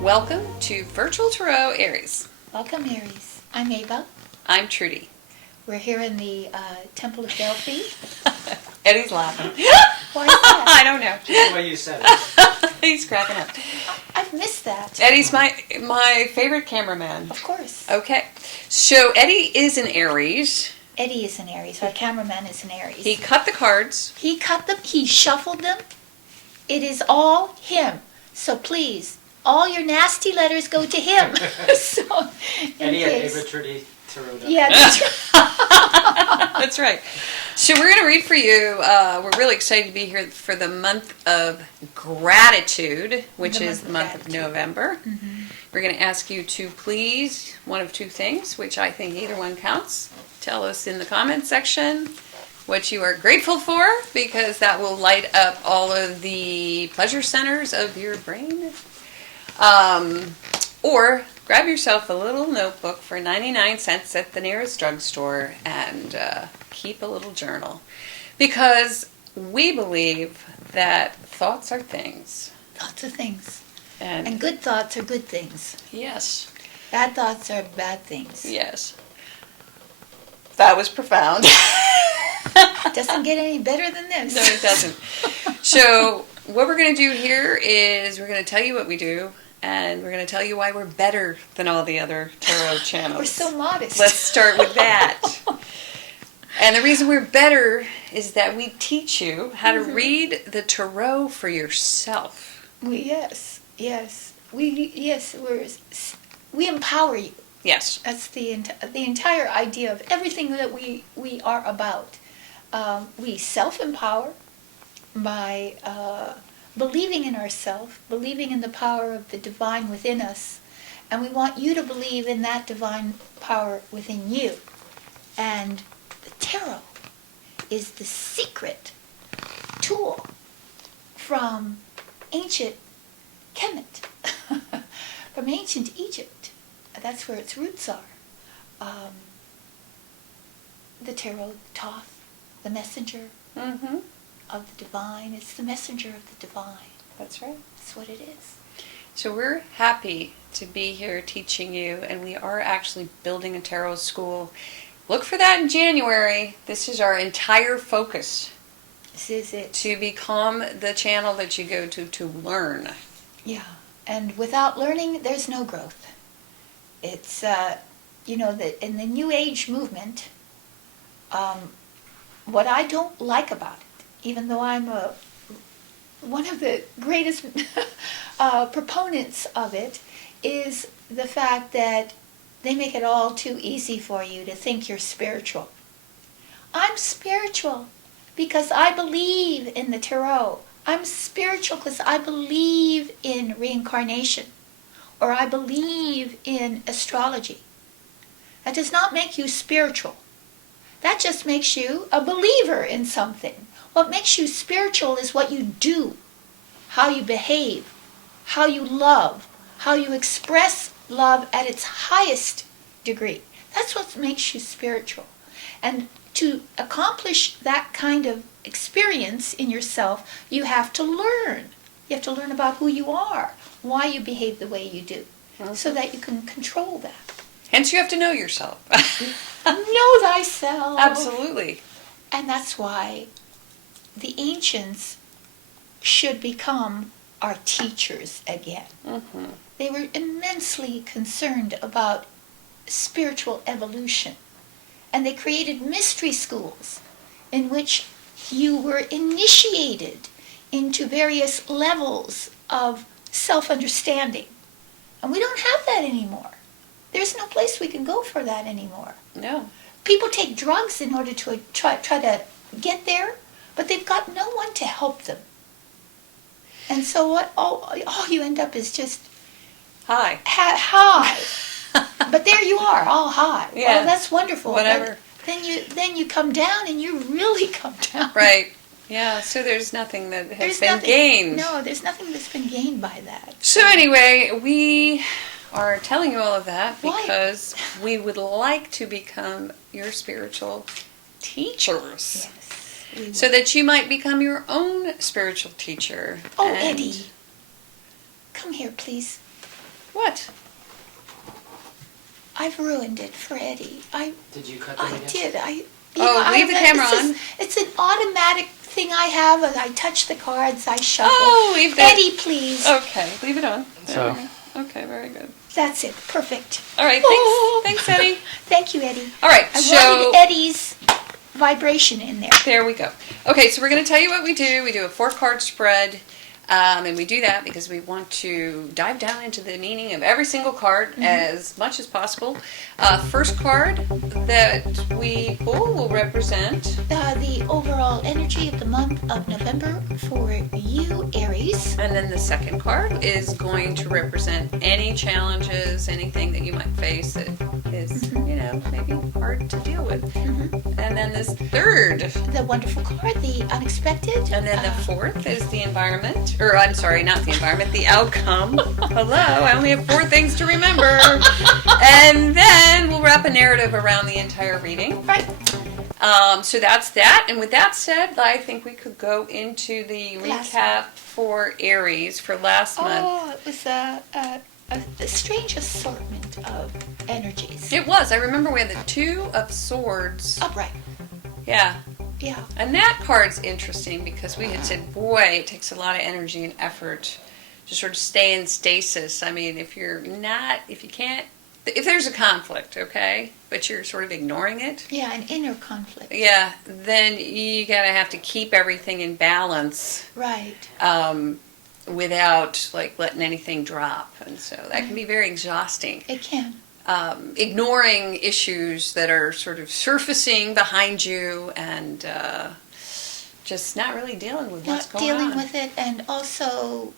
Welcome to Virtual Tarot Aries. Welcome, Aries. I'm Ava. I'm Trudy. We're here in the Temple of Delphi. Eddie's laughing. Why is that? I don't know. Just the way you said it. He's cracking up. I've missed that. Eddie's my favorite cameraman. Of course. Okay. So Eddie is an Aries. Eddie is an Aries. Our cameraman is an Aries. He cut the cards. He cut them. He shuffled them. It is all him. So please, all your nasty letters go to him. So, Eddie at Ava Trudy Tarot. Yeah, that's right. That's right. So we're going to read for you. We're really excited to be here for the month of gratitude, which is the month of November. Mm-hmm. We're going to ask you to please, one of two things, which I think either one counts. Tell us in the comments section what you are grateful for, because that will light up all of the pleasure centers of your brain. Or grab yourself a little notebook for 99 cents at the nearest drugstore and keep a little journal. Because we believe that thoughts are things. Lots of things. And And good thoughts are good things. yes. Bad thoughts are bad things. Yes. That was profound. It doesn't get any better than this. No, it doesn't. So what we're going to do here is we're going to tell you what we do, and we're going to tell you why we're better than all the other tarot channels. We're so modest. Let's start with that. And the reason we're better is that we teach you how to read the tarot for yourself. We empower you. Yes. That's the entire idea of everything that we are about. We self-empower by believing in ourselves, believing in the power of the divine within us, and we want you to believe in that divine power within you. And the tarot is the secret tool from ancient Kemet, from ancient Egypt. That's where its roots are. The tarot, Thoth, the messenger Mm-hmm. of the divine. It's the messenger of the divine. That's right. That's what it is. So we're happy to be here teaching you, and we are actually building a tarot school. Look for that in January. This is our entire focus, This is it. to become the channel that you go to learn. Yeah. And without learning, there's no growth. It's, in the New Age movement, what I don't like about it, even though I'm one of the greatest proponents of it, is the fact that they make it all too easy for you to think you're spiritual. I'm spiritual because I believe in the tarot. I'm spiritual because I believe in reincarnation, or I believe in astrology. That does not make you spiritual. That just makes you a believer in something. What makes you spiritual is what you do, how you behave, how you love, how you express love at its highest degree. That's what makes you spiritual. And to accomplish that kind of experience in yourself, you have to learn. You have to learn about who you are, why you behave the way you do, so that you can control that. Hence, you have to know yourself. Know thyself. Absolutely. And that's why the ancients should become our teachers again. Mm-hmm. They were immensely concerned about spiritual evolution. And they created mystery schools in which you were initiated into various levels of self-understanding. And we don't have that anymore. There's no place we can go for that anymore. No. People take drugs in order to try to get there, but they've got no one to help them. And so what? All you end up is just Hi. high. But there you are, all high. Yeah. Well, that's wonderful. Whatever. But then you come down, and you really come down. Right. Yeah, so there's nothing that has There's been nothing, gained. No, there's nothing that's been gained by that. So anyway, we are telling you all of that Why? because we would like to become your spiritual teachers. Yes. We will. So that you might become your own spiritual teacher. Oh, And Eddie. Come here, please. What? I've ruined it for Eddie. Did you cut them I again? did. Leave the camera on. It's an automatic thing I have. I touch the cards, I shuffle. Oh, leave the... Eddie, please. Okay, leave it on. So- Okay, very good. That's it. Perfect. All right, Oh. thanks, Eddie. Thank you, Eddie. All right, I so wanted Eddie's vibration in there. there we go. Okay, so we're going to tell you what we do. We do a 4-card spread, and we do that because we want to dive down into the meaning of every single card as much as possible. First card that we pull will represent... The overall energy of the month of November for you, Aries. And then the second card is going to represent any challenges, anything that you might face that is, maybe hard to deal with. And then this third. The wonderful card, the unexpected. And then the fourth is the environment. Or, I'm sorry, not the environment, the outcome. Hello, I only have 4 things to remember. And then we'll wrap a narrative around the entire reading. Right. So that's that. And with that said, I think we could go into the Last recap for Aries for last month. Oh, it was a strange assortment of energies. It was. I remember we had the 2 of Swords. Upright. Yeah. Yeah. And that card's interesting because we had said, boy, it takes a lot of energy and effort to sort of stay in stasis. I mean, if there's a conflict, okay, but you're sort of ignoring it. Yeah, an inner conflict. Yeah, then you gotta have to keep everything in balance. Right. Without like letting anything drop, and so that can be very exhausting. It can. Ignoring issues that are sort of surfacing behind you, and just not really dealing with what's going on. Not dealing with it, and also,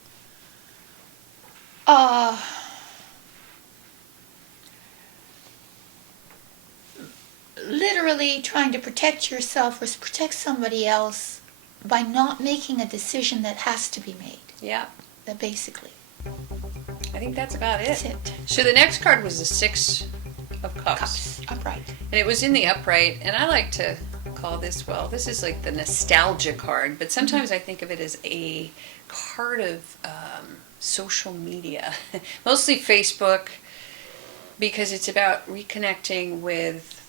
literally trying to protect yourself or protect somebody else by not making a decision that has to be made. Yeah. Basically. I think that's about it. That's it. So the next card was the 6 of Cups. Cups. Upright. And it was in the upright, and I like to call this, this is like the nostalgia card, but sometimes I think of it as a card of social media, mostly Facebook, because it's about reconnecting with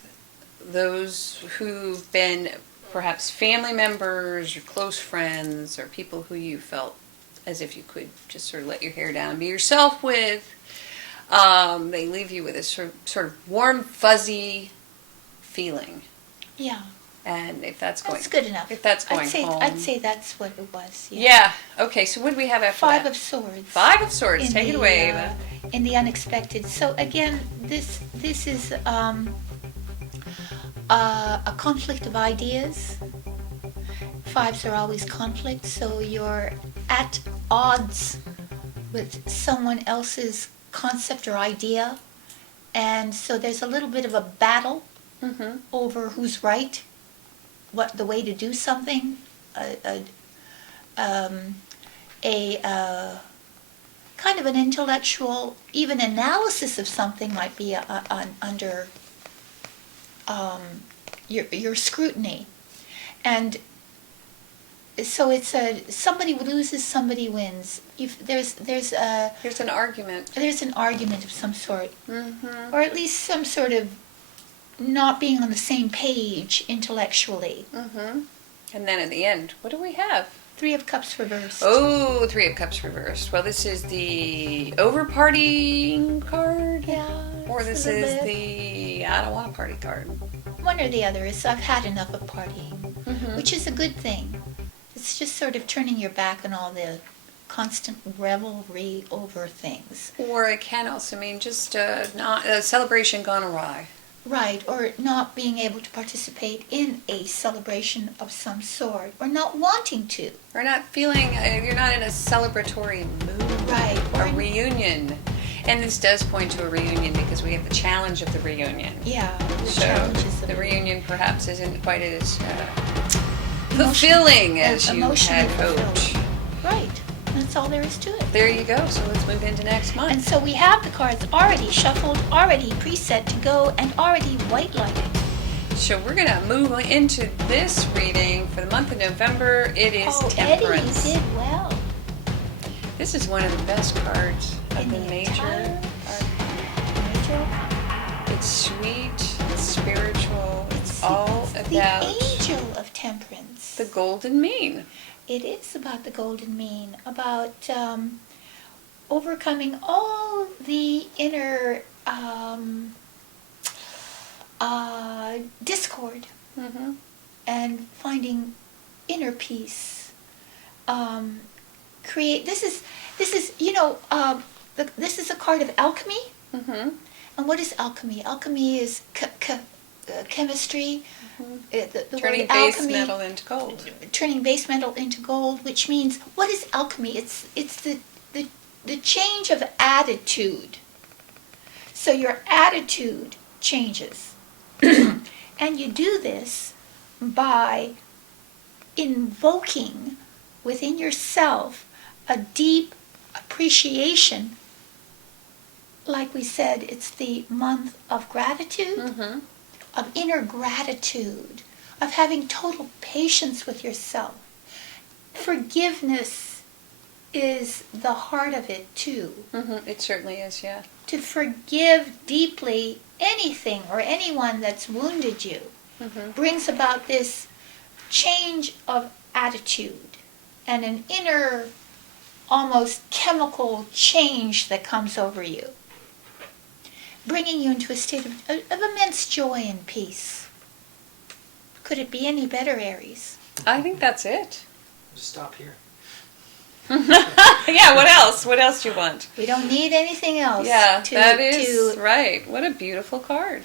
those who've been perhaps family members or close friends or people who you felt as if you could just sort of let your hair down and be yourself with. They leave you with a sort of warm, fuzzy feeling. Yeah. And if that's going... That's good enough. If that's going home... I'd say that's what it was. Yeah. Okay, so what do we have after 5 that? of Swords. 5 of Swords. Take it away, Ava. In the unexpected. So again, this is a conflict of ideas. 5s are always conflict, so you're at odds with someone else's concept or idea, and so there's a little bit of a battle over who's right, what the way to do something, kind of an intellectual, even analysis of something might be under your scrutiny, and so it's somebody loses, somebody wins. There's an argument. There's an argument of some sort, or at least some sort of not being on the same page intellectually. And then at the end, what do we have? 3 of Cups reversed. Oh, 3 of Cups reversed. Well, this is the over-partying card? Yeah. Or this is the I don't want a party card. One or the other. I've had enough of partying, which is a good thing. It's just sort of turning your back on all the constant revelry over things. Or it can also mean just not a celebration gone awry. Right, or not being able to participate in a celebration of some sort, or not wanting to. Or not feeling, you're not in a celebratory mood. Right. Or a reunion. And this does point to a reunion because we have the challenge of the reunion. Yeah, the So challenges of the it. reunion perhaps isn't quite as fulfilling as you had hoped. Right. That's all there is to it. There you go. So let's move into next month. And so we have the cards already shuffled, already preset to go, and already white lighted. So we're going to move into this reading for the month of November. It is Temperance. Eddie did well. This is one of the best cards of the the major entire arcana. major. It's sweet, it's spiritual, it's all the about angel of temperance. the golden mean. It is about the golden mean, about overcoming all the inner discord Mm-hmm. and finding inner peace. Create. This is this is a card of alchemy. Mm-hmm. And what is alchemy? Alchemy is chemistry. The Turning word base alchemy, metal into gold. turning base metal into gold, which means, what is alchemy? It's the change of attitude. So your attitude changes. And you do this by invoking within yourself a deep appreciation. Like we said, it's the month of gratitude, Mm-hmm. of inner gratitude, of having total patience with yourself. Forgiveness is the heart of it too. Mm-hmm. It certainly is, yeah. To forgive deeply anything or anyone that's wounded you Mm-hmm. brings about this change of attitude and an inner, almost chemical change that comes over you, bringing you into a state of immense joy and peace. Could it be any better, Aries? I think that's it. Just stop here. Yeah, what else? What else do you want? We don't need anything else. Yeah, to, that is to right. What a beautiful card.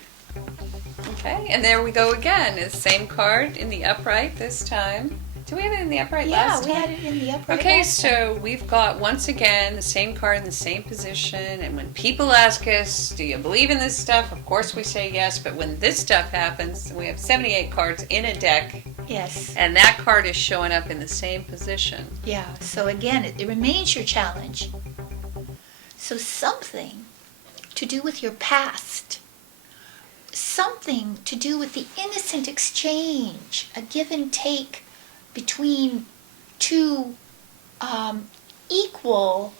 Okay, and there we go again. The same card in the upright this time. Do we have it in the upright last time? we had it in the upright. Okay, last time. so we've got, once again, the same card in the same position, and when people ask us, do you believe in this stuff? Of course we say yes, but when this stuff happens, we have 78 cards in a deck, Yes. and that card is showing up in the same position. Yeah, so again, it remains your challenge. So something to do with your past, something to do with the innocent exchange, a give and take between two equal,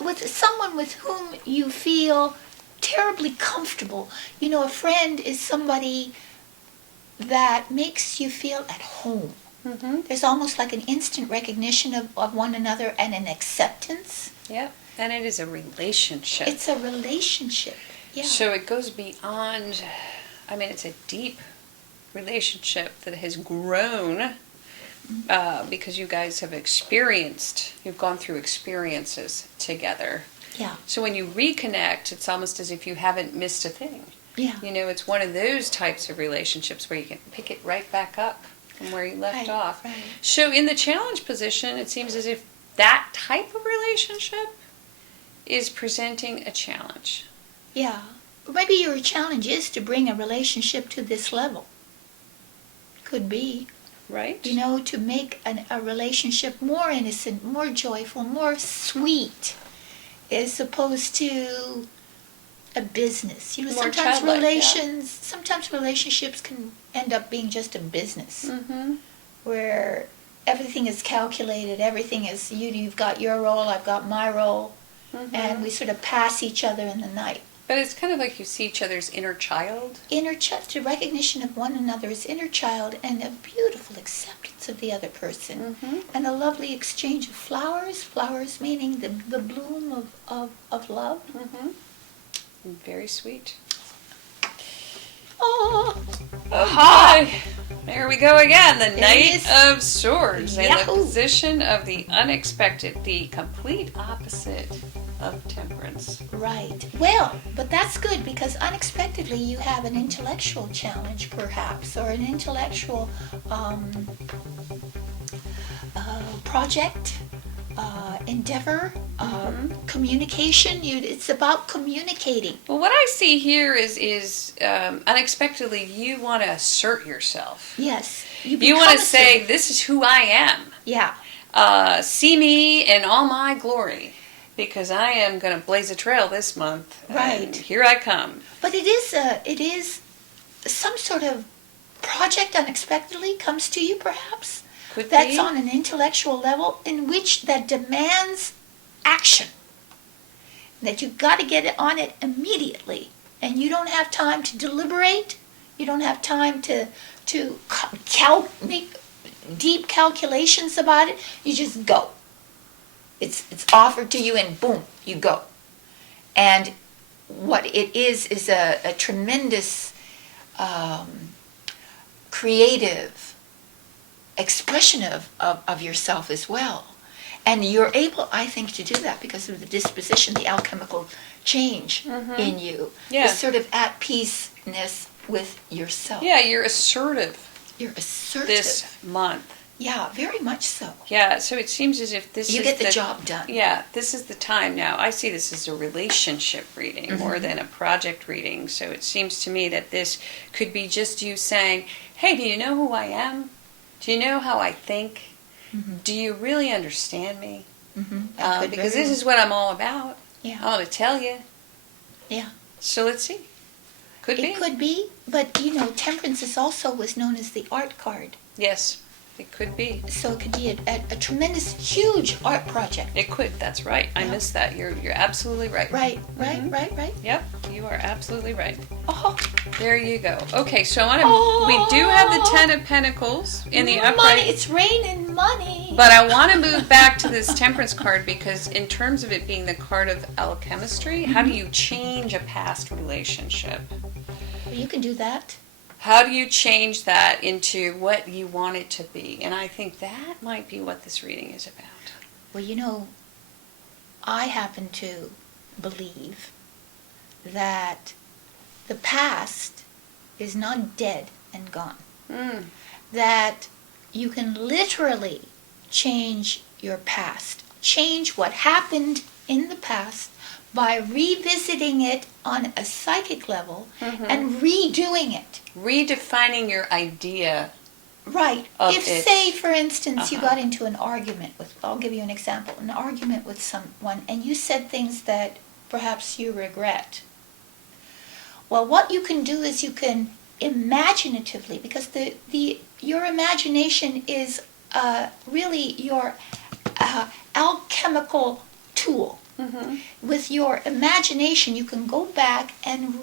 with someone with whom you feel terribly comfortable. You know, a friend is somebody that makes you feel at home. Mm-hmm. There's almost like an instant recognition of one another and an acceptance. Yep, and it is a relationship. It's a relationship. Yeah. So it goes beyond, I mean, it's a deep relationship that has grown because you guys have you've gone through experiences together. Yeah. So when you reconnect, it's almost as if you haven't missed a thing. Yeah. You know, it's one of those types of relationships where you can pick it right back up from where you left off. Right. So in the challenge position, it seems as if that type of relationship is presenting a challenge. Yeah. Maybe your challenge is to bring a relationship to this level. Could be. Right? You know, to make a relationship more innocent, more joyful, more sweet, as opposed to a business. You know, More sometimes childlike, sometimes relationships can end up being just a business, Mm-hmm. where everything is calculated, everything is, you've got your role, I've got my role, Mm-hmm. and we sort of pass each other in the night. But it's kind of like you see each other's inner child. The recognition of one another's inner child and a beautiful acceptance of the other person. Mm-hmm. And a lovely exchange of flowers meaning the bloom of love. Mm-hmm. Very sweet. Oh, Hi! There we go again. The There Knight it is. of Swords in the Yahoo! position of the unexpected, the complete opposite of Temperance. right. Well, but that's good because unexpectedly you have an intellectual challenge perhaps, or an intellectual project, endeavor, communication. It's about communicating. Well, what I see here is unexpectedly you want to assert yourself. Yes. You want to say, this is who I am. Yeah. See me in all my glory, because I am going to blaze a trail this month. Right. And here I come. But it is some sort of project unexpectedly comes to you perhaps. Could That's be. on an intellectual level in which that demands action. That you've got to get on it immediately. And you don't have time to deliberate. You don't have time to make deep calculations about it. You just go. It's offered to you and boom, you go. And what it is a tremendous creative expression of yourself as well. And you're able, I think, to do that because of the disposition, the alchemical change in you. Yeah. Is sort of at peaceness with yourself. Yeah, you're assertive. You're assertive. This month. Yeah, very much so. Yeah, so it seems as if this You is get the job done. Yeah, this is the time now. I see this as a relationship reading more than a project reading. So it seems to me that this could be just you saying, hey, do you know who I am? Do you know how I think? Do you really understand me? Because this is what I'm all about. Yeah. I want to tell you. Yeah. So let's see. Could be. It could be, but temperance is also was known as the art card. Yes, it could be. So it could be a tremendous, huge art project. It could. That's right. I missed that. You're absolutely right. Right. Yep, you are absolutely right. Oh, There you go. Okay, so we do have the Ten of Pentacles in the upright. money! It's raining money. But I want to move back to this Temperance card because in terms of it being the card of alchemistry, how do you change a past relationship? Well, you can do that. How do you change that into what you want it to be? And I think that might be what this reading is about. Well, I happen to believe that the past is not dead and gone. That you can literally change your past. Change what happened in the past by revisiting it on a psychic level and redoing it. Redefining your idea. Right. Of If, it. say, for instance, you got into an argument with, I'll give you an example, an argument with someone, and you said things that perhaps you regret. Well, what you can do is you can imaginatively, because your imagination is really your alchemical tool. With your imagination, you can go back and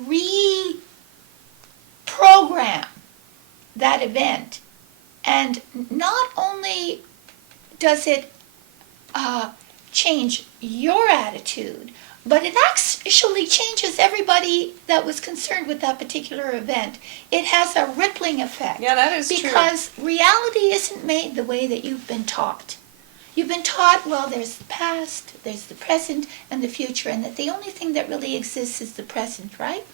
reprogram that event. And not only does it change your attitude, but it actually changes everybody that was concerned with that particular event. It has a rippling effect. Yeah, that is true. Because reality isn't made the way that you've been taught. You've been taught, well, there's the past, there's the present, and the future, and that the only thing that really exists is the present, right?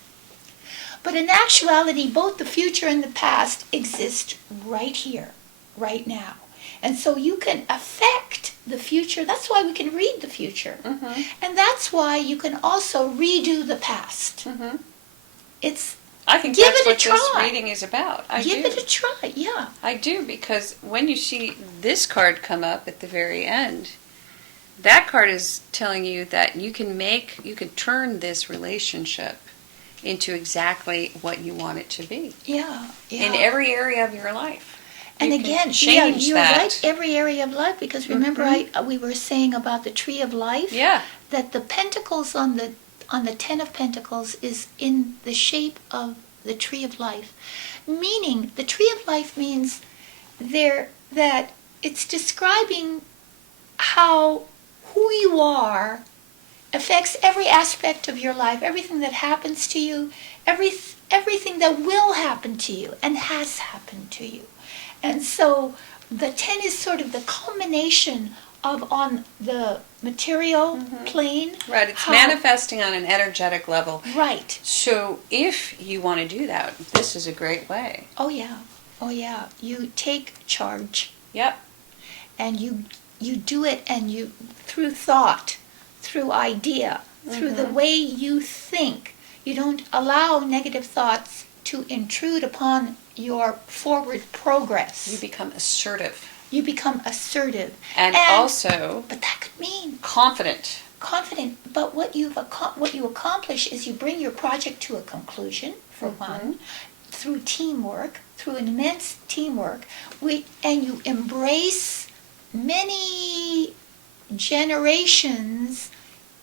But in actuality, both the future and the past exist right here, right now. And so you can affect the future. That's why we can read the future. And that's why you can also redo the past. I think Give that's it a what this try. reading is about. Give it a try, yeah. I do, because when you see this card come up at the very end, that card is telling you that you can turn this relationship into exactly what you want it to be. Yeah. In every area of your life. And You can again, change you're that. right, every area of life, because remember we were saying about the tree of life? Yeah. That the pentacles on the Ten of Pentacles is in the shape of the tree of life. Meaning, the tree of life means that it's describing how who you are affects every aspect of your life, everything that happens to you, everything that will happen to you and has happened to you. And so the 10 is sort of the culmination of on the material plane. Right, it's manifesting on an energetic level. Right. So if you want to do that, this is a great way. Oh yeah. You take charge. Yep. And you do it, and you through thought, through idea, through the way you think. You don't allow negative thoughts to intrude upon your forward progress. You become assertive. You become assertive. And also... But that could mean... Confident. But what you accomplish is you bring your project to a conclusion, for one, through teamwork, through immense teamwork, and you embrace many generations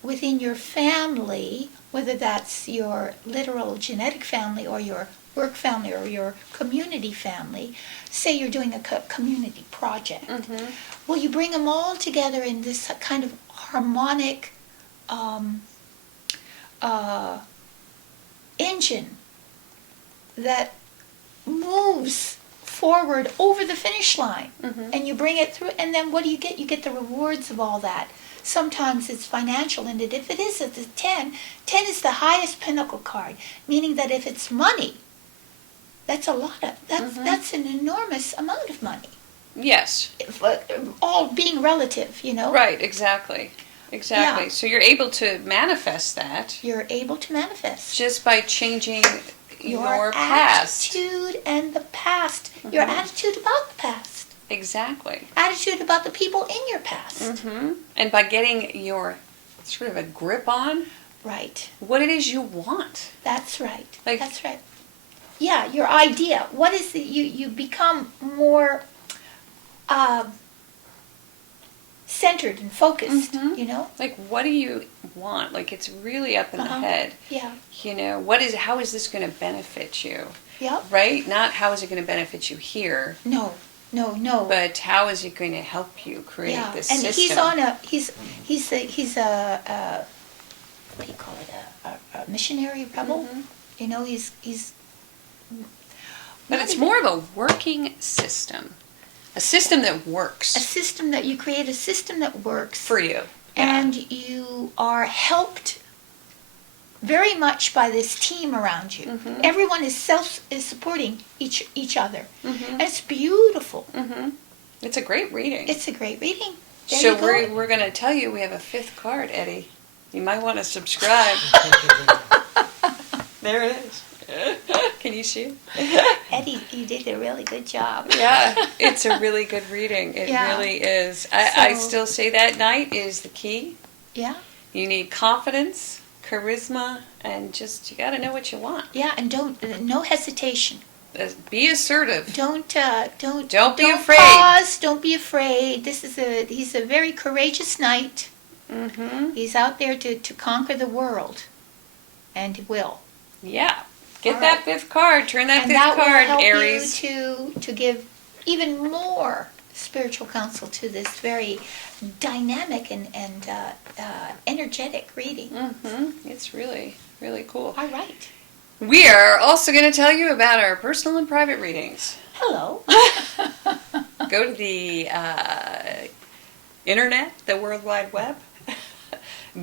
within your family, whether that's your literal genetic family or your work family or your community family, say you're doing a community project. Mm-hmm. Well, you bring them all together in this kind of harmonic engine that moves forward over the finish line. Mm-hmm. And you bring it through, and then what do you get? You get the rewards of all that. Sometimes it's financial, and if it is at the 10 is the highest pinnacle card, meaning that if it's money, that's a lot of, that's an enormous amount of money. Yes. All being relative, you know? Right, exactly. Exactly. Yeah. So you're able to manifest that You're able to manifest. just by changing your past. Attitude and the past. Your attitude about the past. Exactly. Attitude about the people in your past. Mm-hmm. And by getting your sort of a grip on Right. what it is you want. That's right. Like- That's right. Yeah, your idea. What is it? You become more centered and focused, Mhm. you know? Like, what do you want? Like, it's really up in the head. Yeah. You know, how is this going to benefit you? Yep. Right? Not how is it going to benefit you here, No. but how is it going to help you create Yeah. this And system? he's on a he's a what do you call it? A missionary rebel. Mhm. You know, he's But not it's even- more of a working system. A system that works a system that you create a system that works for you. Yeah. and you are helped very much by this team around you. Mhm. Everyone is supporting each other. Mhm. And it's beautiful. Mm-hmm. It's a great reading. It's a great reading. There So you go. we're going to tell you we have a 5th card, Eddie. You might want to subscribe. There it is. Can you see? Eddie, you did a really good job. Yeah, it's a really good reading. It Yeah. really is. I So- still say that night is the key. Yeah. You need confidence, charisma, and just you got to know what you want. Yeah, and no hesitation. Be assertive. Don't be afraid. Pause. Don't be afraid. He's a very courageous knight. Mm-hmm. He's out there to conquer the world, and he will. Yeah. Get All that right. 5th card. Turn that And 5th that card, will help Aries. you to give even more spiritual counsel to this very dynamic and energetic reading. Mm-hmm. It's really, really cool. All right. We are also going to tell you about our personal and private readings. Hello. Go to the internet, the World Wide Web.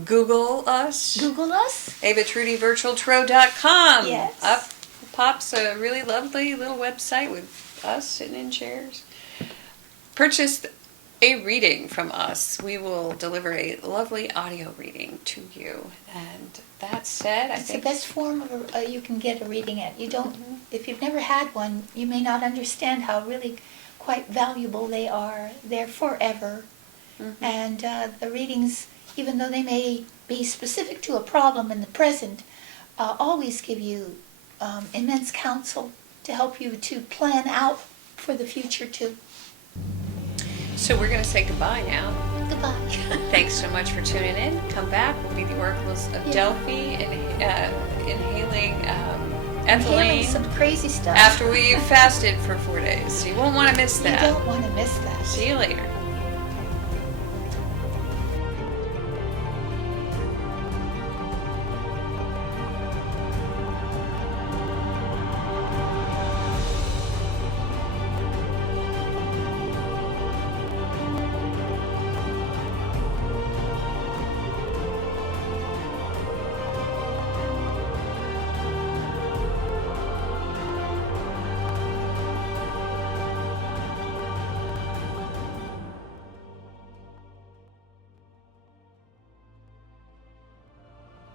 Google us. Google us. AvaTrudyVirtualTarot.com. Yes. Up pops a really lovely little website with us sitting in chairs. Purchase a reading from us. We will deliver a lovely audio reading to you. And that said, I It's the think best form of you can get a reading at. You don't, if you've never had one, you may not understand how really quite valuable they are. They're forever. Mhm. And the readings, even though they may be specific to a problem in the present, always give you immense counsel to help you to plan out for the future too. so. We're going to say goodbye now. Goodbye. Thanks so much for tuning in. Come back. We'll be the oracles of Yeah. Delphi and inhaling Inhaling ethylene some crazy stuff. after we fasted for 4 days. You won't want to miss You that. don't want to miss that. See you later.